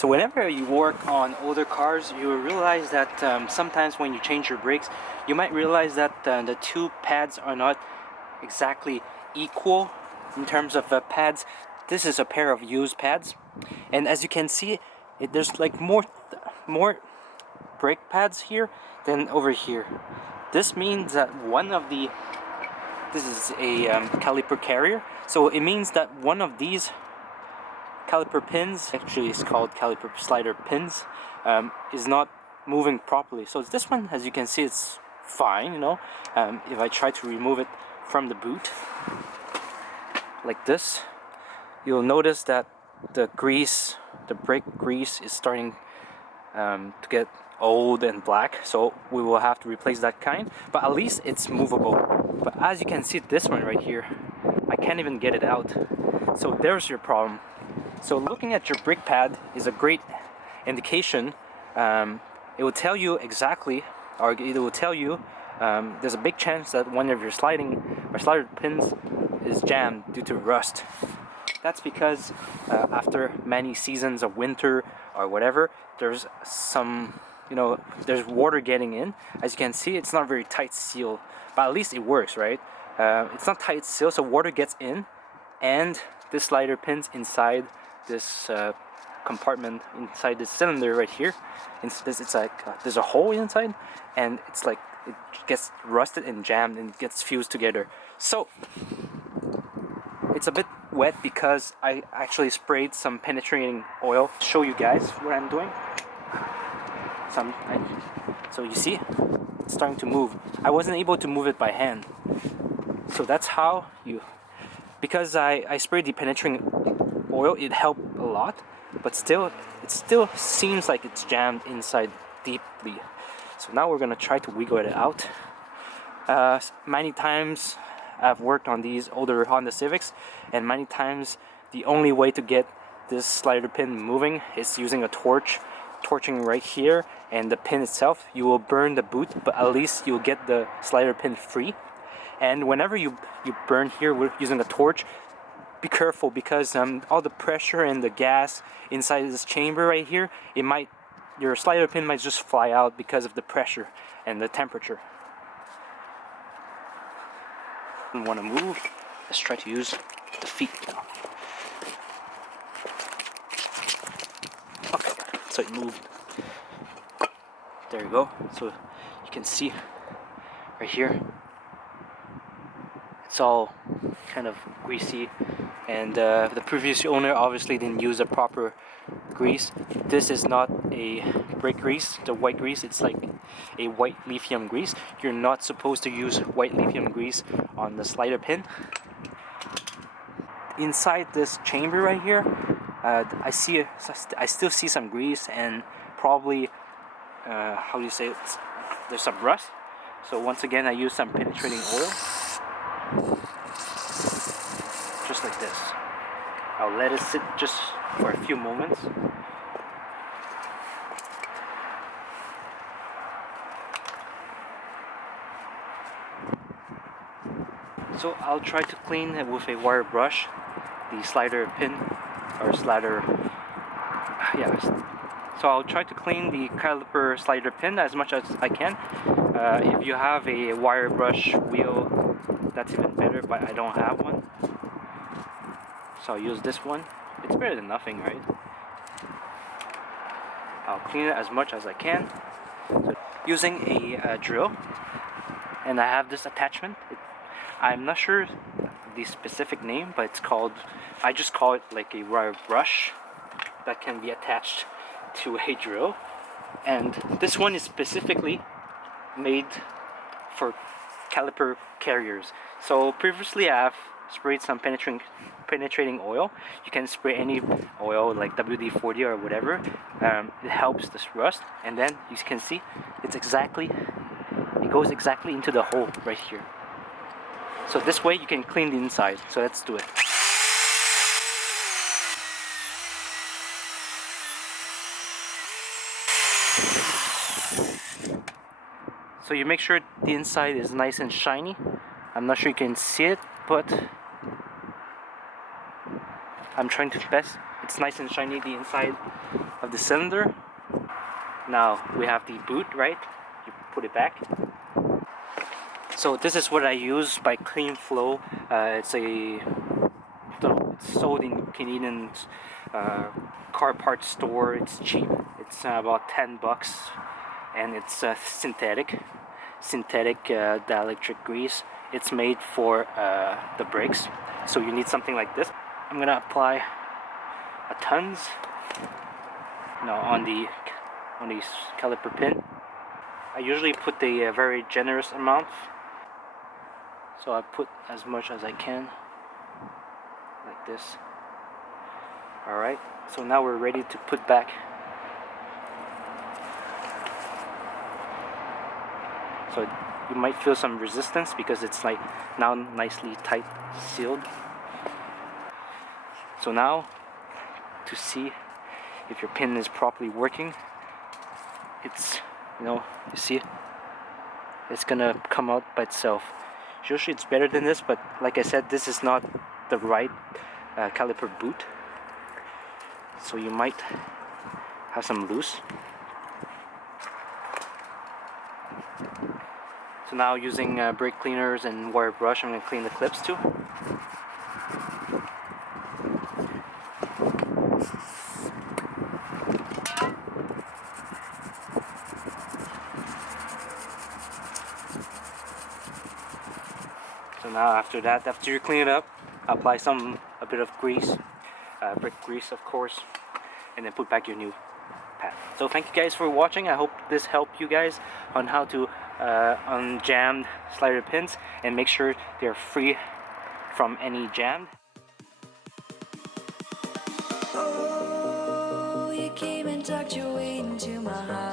So whenever you work on older cars, you will realize that sometimes when you change your brakes, you might realize that the two pads are not exactly equal in terms of pads. This is a pair of used pads, and as you can see, there's like more brake pads here than over here. This means that this is a caliper carrier, so it means that one of these caliper pins, actually it's called caliper slider pins, is not moving properly. So this one, as you can see, it's fine, you know. If I try to remove it from the boot like this, you'll notice that the brake grease is starting to get old and black, so we will have to replace that kind, but at least it's movable. But as you can see, this one right here, I can't even get it out. So there's your problem. So looking at your brake pad is a great indication. It will tell you exactly, or it will tell you there's a big chance that one of your slider pins is jammed due to rust. That's because after many seasons of winter or whatever, there's some, there's water getting in. As you can see, it's not very tight seal, but at least it works, right? It's not tight seal, so water gets in, and this slider pin's inside this compartment, inside this cylinder right here. It's like there's a hole inside, and it's like it gets rusted and jammed and it gets fused together. So it's a bit wet because I actually sprayed some penetrating oil. Show you guys what I'm doing. So you see, it's starting to move. I wasn't able to move it by hand. So that's how because I sprayed the penetrating oil, it helped a lot, but it still seems like it's jammed inside deeply. So now we're gonna try to wiggle it out. Many times I've worked on these older Honda Civics, and many times the only way to get this slider pin moving is using a torching right here, and the pin itself, you will burn the boot, but at least you'll get the slider pin free. And whenever you burn here with using a torch, be careful, because all the pressure and the gas inside this chamber right here, your slider pin might just fly out because of the pressure and the temperature. Don't want to move. Let's try to use the feet now. Okay, so it moved. There you go. So you can see right here, it's all kind of greasy, and the previous owner obviously didn't use a proper grease. This is not a brake grease, the white grease. It's like a white lithium grease. You're not supposed to use white lithium grease on the slider pin. Inside this chamber right here, I still see some grease and probably how do you say it? There's some rust. So once again, I use some penetrating oil, just like this. I'll let it sit just for a few moments. So I'll try to clean it with a wire brush, the slider pin, or slider, so I'll try to clean the caliper slider pin as much as I can. If you have a wire brush wheel, that's even better, but I don't have one. So I'll use this one. It's better than nothing, right? I'll clean it as much as I can. So using a drill, and I have this attachment. I'm not sure the specific name, but I just call it like a wire brush that can be attached to a drill. And this one is specifically made for caliper carriers. So previously I've sprayed some penetrating oil. You can spray any oil like WD-40 or whatever. It helps this rust, and then you can see it goes exactly into the hole right here. So this way you can clean the inside. So let's do it. So you make sure the inside is nice and shiny. I'm not sure you can see it, but I'm trying to best. It's nice and shiny, the inside. of the cylinder. Now we have the boot, right? You put it back. So this is what I use by Clean Flow. It's sold in Canadian car parts store. It's cheap. It's about $10, and it's synthetic dielectric grease. It's made for the brakes, so you need something like this. I'm gonna apply a tons on the caliper pin. I usually put a very generous amount, so I put as much as I can, like this. Alright, so now we're ready to put back. So you might feel some resistance because it's like now nicely tight sealed. So now, to see if your pin is properly working, it's, you see, it's gonna come out by itself. Usually it's better than this, but like I said, this is not the right caliper boot, so you might have some loose. So now, using brake cleaners and wire brush, I'm going to clean the clips too. So now after you clean it up, apply a bit of grease, brake grease of course, and then put back your new pad. So thank you guys for watching. I hope this helped you guys on how to unjam slider pins and make sure they're free from any jam. Oh, you came and tucked your way into my heart.